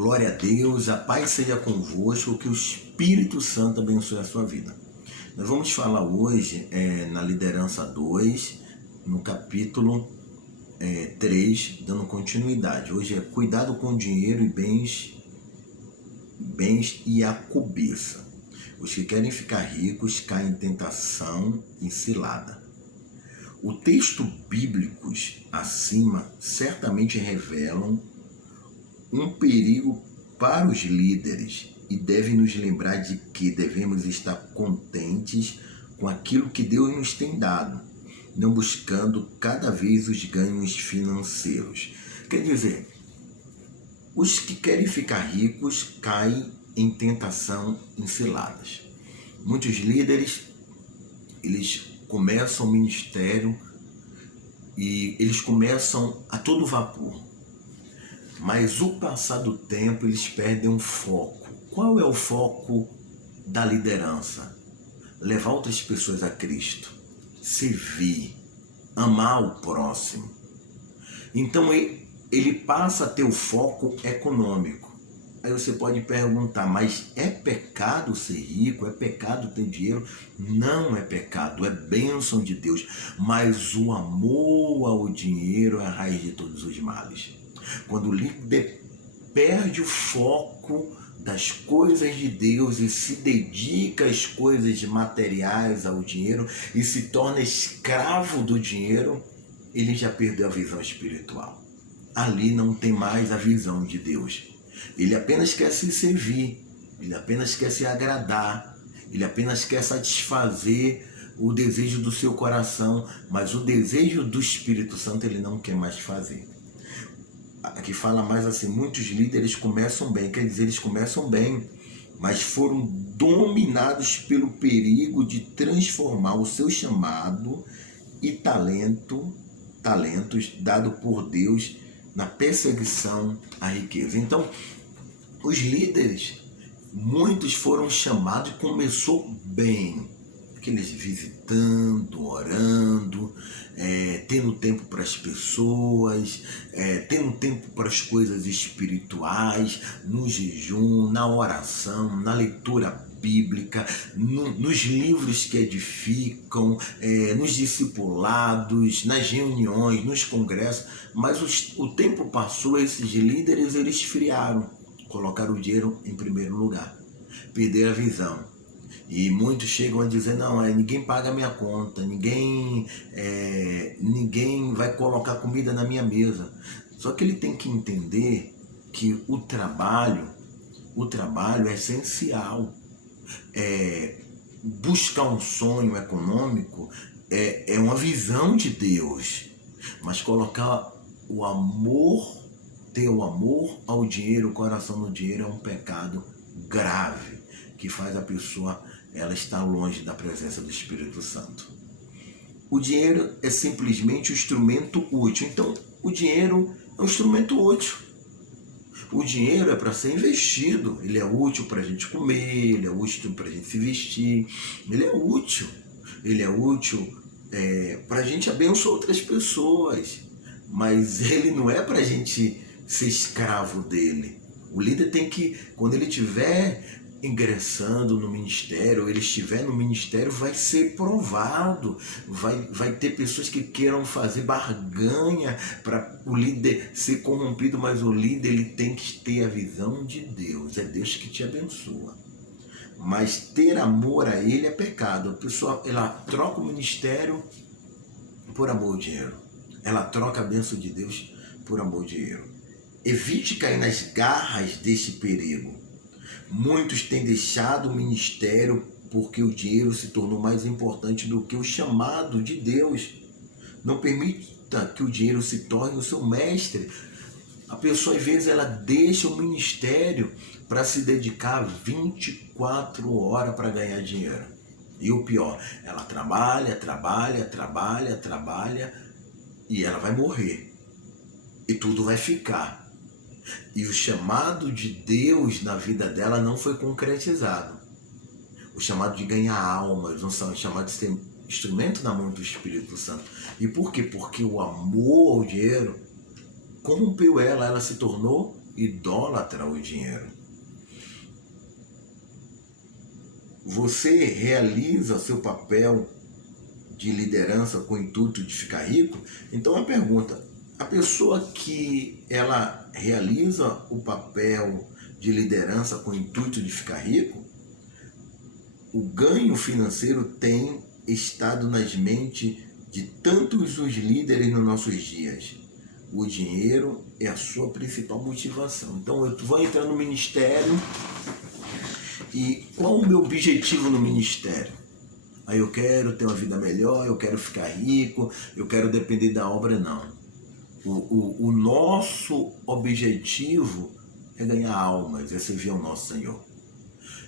Glória a Deus, a paz seja convosco, que o Espírito Santo abençoe a sua vida. Nós vamos falar hoje na liderança 2, no capítulo 3, dando continuidade. Hoje é cuidado com dinheiro e bens e a cobiça. Os que querem ficar ricos caem em tentação e cilada. Os textos bíblicos acima certamente revelam um perigo para os líderes e devem nos lembrar de que devemos estar contentes com aquilo que Deus nos tem dado, não buscando cada vez os ganhos financeiros. Quer dizer, os que querem ficar ricos caem em tentação em ciladas. Muitos líderes, eles começam o ministério e eles começam a todo vapor. Mas o passar do tempo, eles perdem um foco. Qual é o foco da liderança? Levar outras pessoas a Cristo, servir, amar o próximo. Então ele passa a ter o foco econômico. Aí você pode perguntar, mas é pecado ser rico? É pecado ter dinheiro? Não é pecado, é bênção de Deus. Mas o amor ao dinheiro é a raiz de todos os males. Quando o líder perde o foco das coisas de Deus e se dedica às coisas materiais, ao dinheiro, e se torna escravo do dinheiro, ele já perdeu a visão espiritual. Ali não tem mais a visão de Deus. Ele apenas quer se servir, ele apenas quer se agradar, ele apenas quer satisfazer o desejo do seu coração, mas o desejo do Espírito Santo ele não quer mais fazer. Aqui fala mais assim, muitos líderes começam bem, quer dizer, eles começam bem, mas foram dominados pelo perigo de transformar o seu chamado e talentos dado por Deus na perseguição à riqueza. Então, os líderes, muitos foram chamados e começou bem, aqueles visitando, orando, tendo tempo para as pessoas, tendo tempo para as coisas espirituais, no jejum, na oração, na leitura bíblica, nos livros que edificam, nos discipulados, nas reuniões, nos congressos. Mas o tempo passou, esses líderes eles esfriaram, colocaram o dinheiro em primeiro lugar, perderam a visão. E muitos chegam a dizer, não, ninguém paga a minha conta, ninguém vai colocar comida na minha mesa. Só que ele tem que entender que o trabalho é essencial. Buscar um sonho econômico é uma visão de Deus, mas colocar o amor, ter o amor ao dinheiro, o coração no dinheiro é um pecado grave, que faz a pessoa ela estar longe da presença do Espírito Santo. O dinheiro é simplesmente um instrumento útil. Então, o dinheiro é um instrumento útil. O dinheiro é para ser investido. Ele é útil para a gente comer, ele é útil para a gente se vestir. Ele é útil. Ele é útil para a gente abençoar outras pessoas. Mas ele não é para a gente ser escravo dele. O líder tem que, quando ele estiver ingressando no ministério, ele estiver no ministério, vai ser provado, vai ter pessoas que queiram fazer barganha para o líder ser corrompido, mas o líder ele tem que ter a visão de Deus, é Deus que te abençoa. Mas ter amor a ele é pecado. A pessoa ela troca o ministério por amor ao dinheiro, ela troca a bênção de Deus por amor ao dinheiro. Evite cair nas garras deste perigo. Muitos têm deixado o ministério porque o dinheiro se tornou mais importante do que o chamado de Deus. Não permita que o dinheiro se torne o seu mestre. A pessoa, às vezes, ela deixa o ministério para se dedicar 24 horas para ganhar dinheiro. E o pior, ela trabalha e ela vai morrer. E tudo vai ficar. E o chamado de Deus na vida dela não foi concretizado. O chamado de ganhar almas, o chamado de ser instrumento na mão do Espírito Santo. E por quê? Porque o amor ao dinheiro corrompeu ela se tornou idólatra o dinheiro. Você realiza seu papel de liderança com o intuito de ficar rico? Então a pergunta, a pessoa que ela realiza o papel de liderança com o intuito de ficar rico, o ganho financeiro tem estado nas mentes de tantos os líderes nos nossos dias. O dinheiro é a sua principal motivação. Então eu vou entrar no ministério e qual o meu objetivo no ministério? Aí eu quero ter uma vida melhor, eu quero ficar rico, eu quero depender da obra, não. O nosso objetivo é ganhar almas, é servir ao nosso Senhor.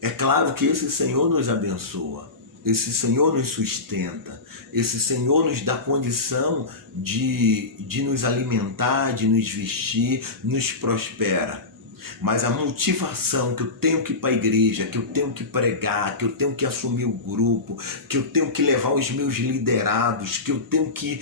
É claro que esse Senhor nos abençoa, esse Senhor nos sustenta, esse Senhor nos dá condição de nos alimentar, de nos vestir, nos prospera. Mas a motivação que eu tenho que ir para a igreja, que eu tenho que pregar, que eu tenho que assumir o grupo, que eu tenho que levar os meus liderados, que eu tenho que,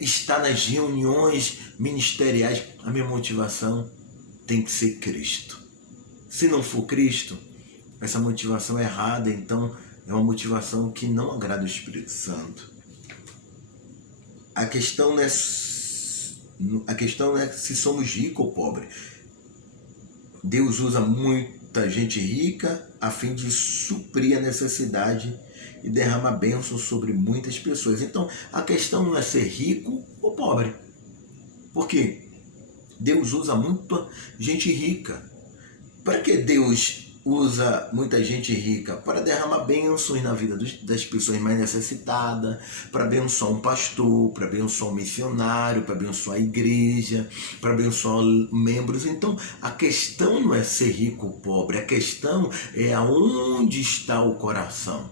estar nas reuniões ministeriais, a minha motivação tem que ser Cristo. Se não for Cristo, essa motivação é errada, então é uma motivação que não agrada o Espírito Santo. A questão não é se somos ricos ou pobres. Deus usa muita gente rica a fim de suprir a necessidade e derrama bênçãos sobre muitas pessoas. Então, a questão não é ser rico ou pobre. Por quê? Deus usa muita gente rica. Para que Deus usa muita gente rica? Para derramar bênçãos na vida das pessoas mais necessitadas, para abençoar um pastor, para abençoar um missionário, para abençoar a igreja, para abençoar membros. Então, a questão não é ser rico ou pobre, a questão é aonde está o coração.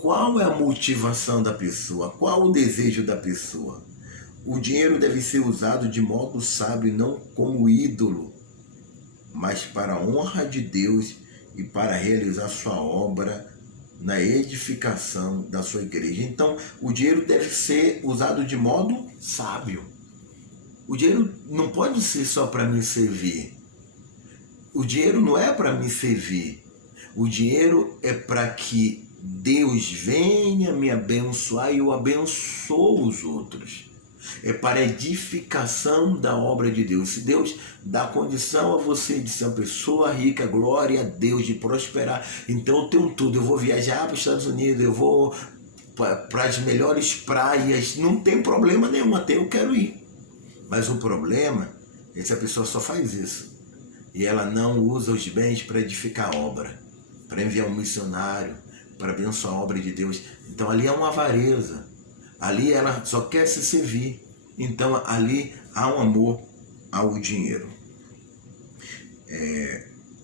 Qual é a motivação da pessoa? Qual o desejo da pessoa? O dinheiro deve ser usado de modo sábio, não como ídolo, mas para a honra de Deus e para realizar sua obra na edificação da sua igreja. Então, o dinheiro deve ser usado de modo sábio. O dinheiro não pode ser só para me servir. O dinheiro não é para me servir. O dinheiro é para que Deus venha me abençoar e eu abençoo os outros. É para a edificação da obra de Deus. Se Deus dá condição a você de ser uma pessoa rica, glória a Deus, de prosperar, então eu tenho tudo. Eu vou viajar para os Estados Unidos, eu vou para as melhores praias, não tem problema nenhum, até eu quero ir. Mas o problema é se a pessoa só faz isso e ela não usa os bens para edificar a obra, para enviar um missionário, para abençoar a obra de Deus. Então ali é uma avareza. Ali ela só quer se servir. Então ali há um amor ao dinheiro.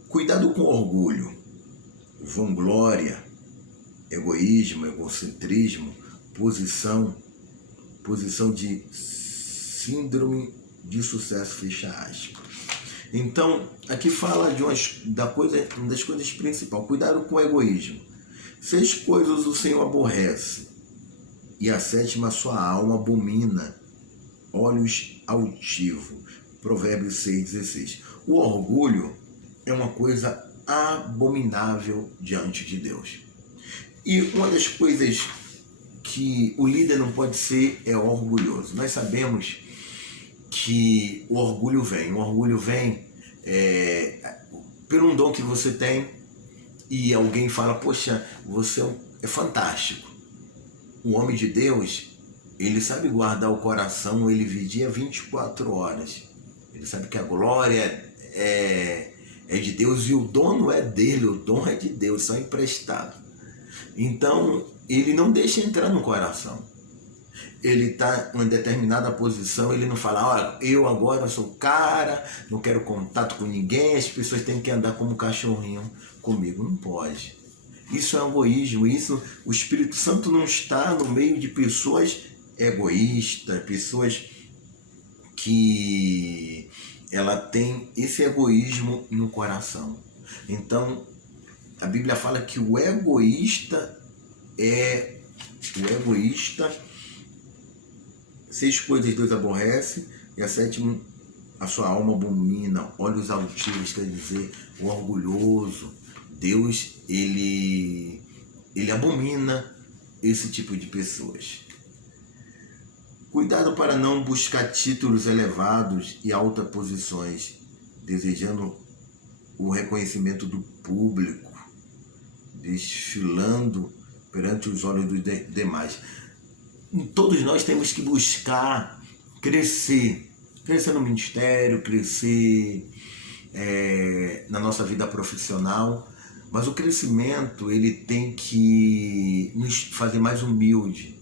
Cuidado com orgulho, vanglória, egoísmo, egocentrismo, posição de síndrome de sucesso, fecha aspas. Então, aqui fala de uma das coisas principais. Cuidado com o egoísmo. 6 coisas o Senhor aborrece, e a 7ª sua alma abomina: olhos altivos. Provérbios 6,16. O orgulho é uma coisa abominável diante de Deus. E uma das coisas que o líder não pode ser é orgulhoso. Nós sabemos que o orgulho vem por um dom que você tem e alguém fala: poxa, você é fantástico. O homem de Deus, ele sabe guardar o coração, ele vigia 24 horas. Ele sabe que a glória é de Deus e o dom não é dele, o dom é de Deus, só emprestado. Então, ele não deixa entrar no coração. Ele está em uma determinada posição, ele não fala: olha, eu agora sou cara, não quero contato com ninguém, as pessoas têm que andar como cachorrinho comigo. Não pode. Isso é egoísmo, o Espírito Santo não está no meio de pessoas egoístas, pessoas que ela tem esse egoísmo no coração. Então, a Bíblia fala que o egoísta, 6 coisas Deus aborrece, e a 7ª a sua alma abomina, olhos altivos, quer dizer, o orgulhoso. Deus, ele abomina esse tipo de pessoas. Cuidado para não buscar títulos elevados e altas posições, desejando o reconhecimento do público, desfilando perante os olhos dos demais. Todos nós temos que buscar crescer no ministério, crescer na nossa vida profissional, mas o crescimento ele tem que nos fazer mais humilde.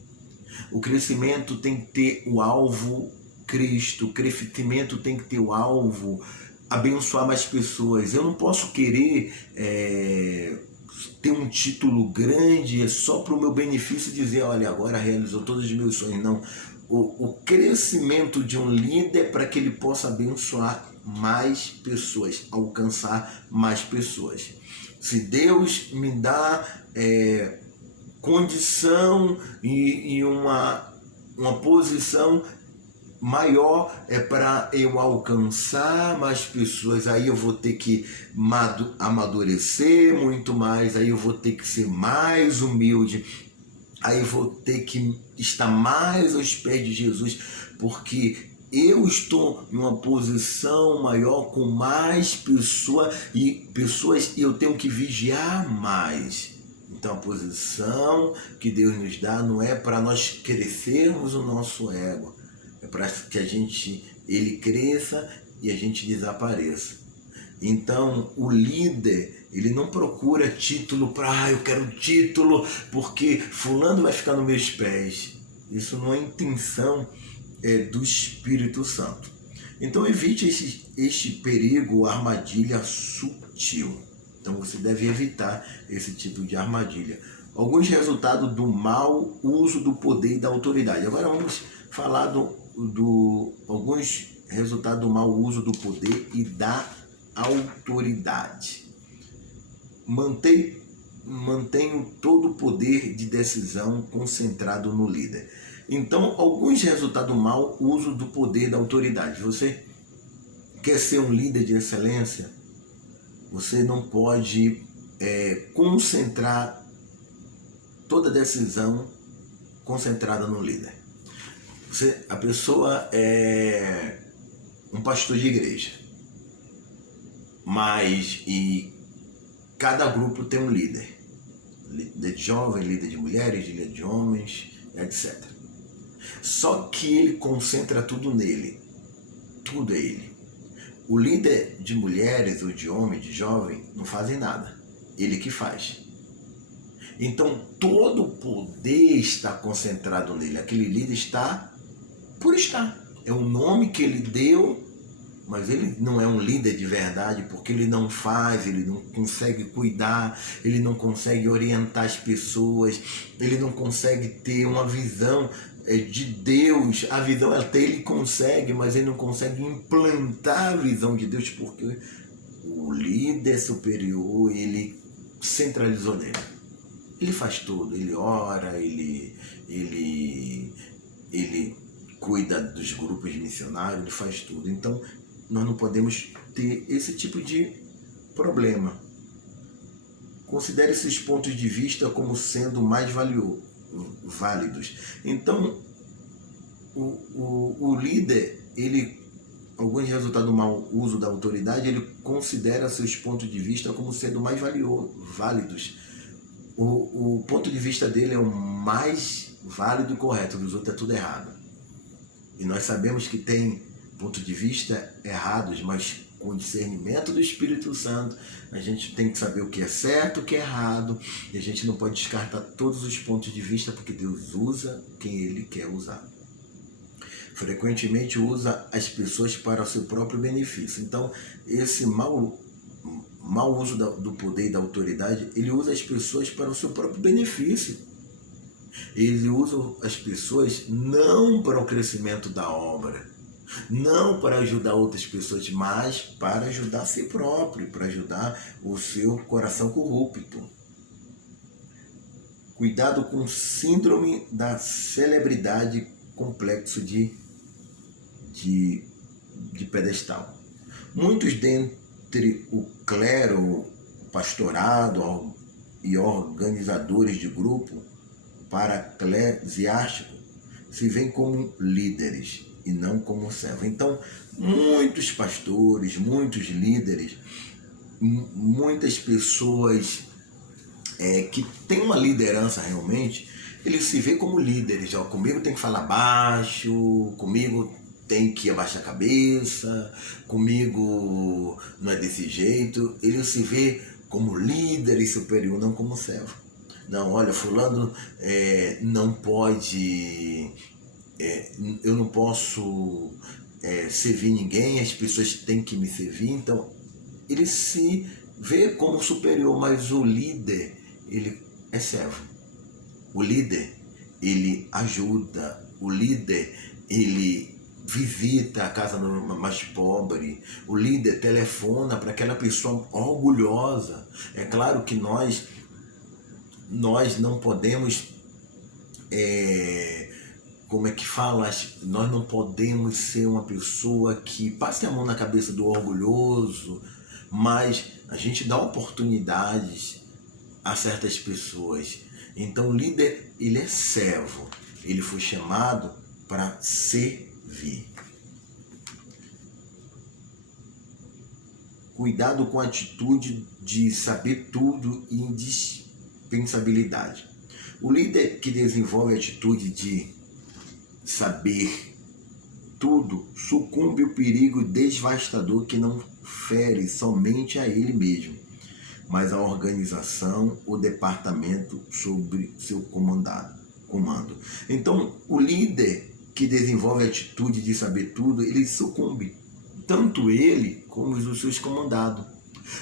O crescimento tem que ter o alvo Cristo, o crescimento tem que ter o alvo abençoar mais pessoas. Eu não posso querer ter um título grande só para o meu benefício, dizer, olha, agora realizou todos os meus sonhos. Não. O crescimento de um líder é para que ele possa abençoar mais pessoas, alcançar mais pessoas. Se Deus me dá condição e uma posição maior para eu alcançar mais pessoas, aí eu vou ter que amadurecer muito mais, aí eu vou ter que ser mais humilde, aí eu vou ter que estar mais aos pés de Jesus, porque eu estou em uma posição maior com mais pessoas e eu tenho que vigiar mais. Então a posição que Deus nos dá não é para nós crescermos o nosso ego, é para que ele cresça e a gente desapareça. Então o líder, ele não procura título para, eu quero título porque fulano vai ficar nos meus pés. Isso não é intenção do Espírito Santo. Então evite este perigo, armadilha sutil. Então você deve evitar esse tipo de armadilha. Alguns resultados do mau uso do poder e da autoridade. Agora vamos falar alguns resultados do mau uso do poder e da autoridade. Mantenho todo o poder de decisão concentrado no líder. Então, alguns resultados do mau uso do poder da autoridade. Você quer ser um líder de excelência? Você não pode concentrar toda a decisão concentrada no líder. A pessoa é um pastor de igreja, e cada grupo tem um líder. Líder de jovens, líder de mulheres, líder de homens, etc. Só que ele concentra tudo nele. Tudo é ele. O líder de mulheres ou de homem, de jovem, não fazem nada. Ele que faz. Então todo o poder está concentrado nele. Aquele líder está por estar. É o nome que ele deu, mas ele não é um líder de verdade, porque ele não faz, ele não consegue cuidar, ele não consegue orientar as pessoas, ele não consegue ter uma visão de Deus. A visão até ele consegue, mas ele não consegue implantar a visão de Deus, porque o líder superior, ele centralizou nele. Ele faz tudo, ele ora, ele cuida dos grupos missionários, ele faz tudo. Então nós não podemos ter esse tipo de problema. Considere esses pontos de vista como sendo mais válidos. Então, o líder, alguns resultados do mau uso da autoridade, ele considera seus pontos de vista como sendo mais válidos. O ponto de vista dele é o mais válido e correto, dos outros é tudo errado. E nós sabemos que tem pontos de vista errados, mas com discernimento do Espírito Santo, a gente tem que saber o que é certo, o que é errado, e a gente não pode descartar todos os pontos de vista, porque Deus usa quem Ele quer usar. Frequentemente usa as pessoas para o seu próprio benefício. Então, esse mau uso do poder e da autoridade, ele usa as pessoas para o seu próprio benefício. Ele usa as pessoas não para o crescimento da obra, não para ajudar outras pessoas, mas para ajudar a si próprio, para ajudar o seu coração corrupto. Cuidado com o síndrome da celebridade, complexo de de pedestal. Muitos dentre o clero, pastorado e organizadores de grupo paraclesiástico se veem como líderes e não como servos. Então, muitos pastores, muitos líderes, muitas pessoas que têm uma liderança realmente, eles se veem como líderes. Ó, comigo tem que falar baixo, comigo tem que abaixar a cabeça, comigo não é desse jeito. Ele se vê como líder e superior, não como servo. Não, olha, fulano não pode, eu não posso servir ninguém, as pessoas têm que me servir. Então, ele se vê como superior, mas o líder, ele é servo. O líder, ele ajuda. O líder, ele visita a casa mais pobre. O líder telefona para aquela pessoa orgulhosa. É claro que nós não podemos, como é que fala? Nós não podemos ser uma pessoa que passe a mão na cabeça do orgulhoso, mas a gente dá oportunidades a certas pessoas. Então o líder, ele é servo. Ele foi chamado para servir. Cuidado com a atitude de saber tudo e indispensabilidade. O líder que desenvolve a atitude de saber tudo sucumbe ao perigo devastador que não fere somente a ele mesmo, mas a organização, o departamento sobre seu comando. Então, o líder que desenvolve a atitude de saber tudo, ele sucumbe, tanto ele como os seus comandados.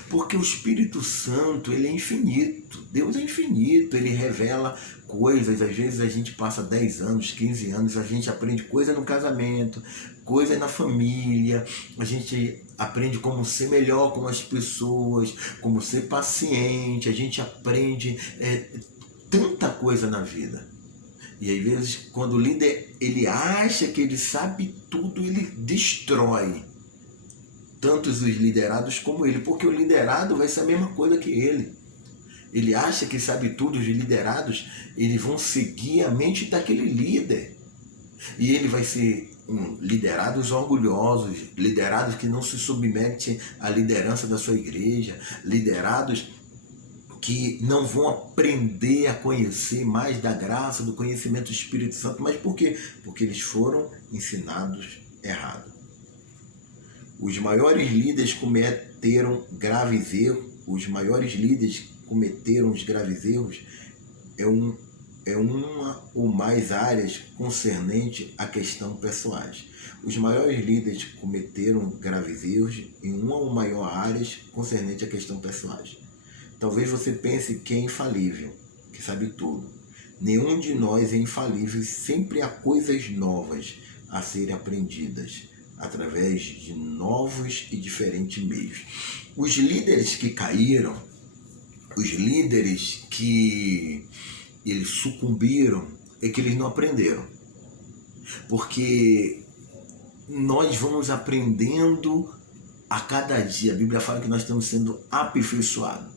Porque o Espírito Santo, ele é infinito. Deus é infinito, ele revela coisas. Às vezes a gente passa 10 anos, 15 anos, a gente aprende coisa no casamento, coisa na família, a gente aprende como ser melhor com as pessoas, como ser paciente, a gente aprende tanta coisa na vida. E às vezes, quando o líder ele acha que ele sabe tudo, ele destrói tanto os liderados como ele, porque o liderado vai ser a mesma coisa que ele. Ele acha que sabe tudo, os liderados, eles vão seguir a mente daquele líder. E ele vai ser liderados orgulhosos, liderados que não se submetem à liderança da sua igreja, liderados que não vão aprender a conhecer mais da graça, do conhecimento do Espírito Santo. Mas por quê? Porque eles foram ensinados errado. Os maiores líderes cometeram graves erros. Os maiores líderes cometeram os graves erros uma ou mais áreas concernente à questão pessoais. Os maiores líderes cometeram graves erros em uma ou maior áreas concernente à questão pessoais. Talvez você pense que é infalível, que sabe tudo. Nenhum de nós é infalível, sempre há coisas novas a serem aprendidas através de novos e diferentes meios. Os líderes que caíram, os líderes que eles sucumbiram, é que eles não aprenderam. Porque nós vamos aprendendo a cada dia. A Bíblia fala que nós estamos sendo aperfeiçoados.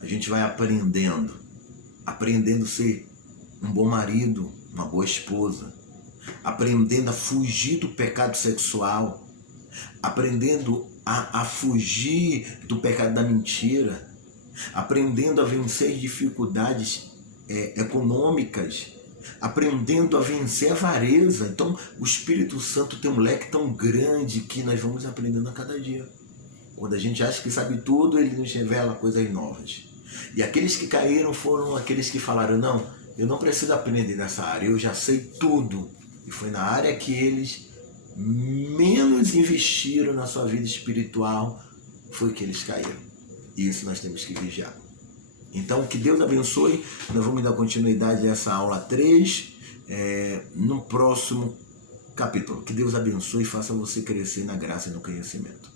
A gente vai aprendendo a ser um bom marido, uma boa esposa, aprendendo a fugir do pecado sexual, aprendendo a fugir do pecado da mentira, aprendendo a vencer as dificuldades econômicas, aprendendo a vencer a avareza. Então, o Espírito Santo tem um leque tão grande que nós vamos aprendendo a cada dia. Quando a gente acha que sabe tudo, ele nos revela coisas novas. E aqueles que caíram foram aqueles que falaram: não, eu não preciso aprender nessa área, eu já sei tudo. E foi na área que eles menos investiram na sua vida espiritual, foi que eles caíram. E isso nós temos que vigiar. Então, que Deus abençoe. Nós vamos dar continuidade a essa aula 3 no próximo capítulo. Que Deus abençoe e faça você crescer na graça e no conhecimento.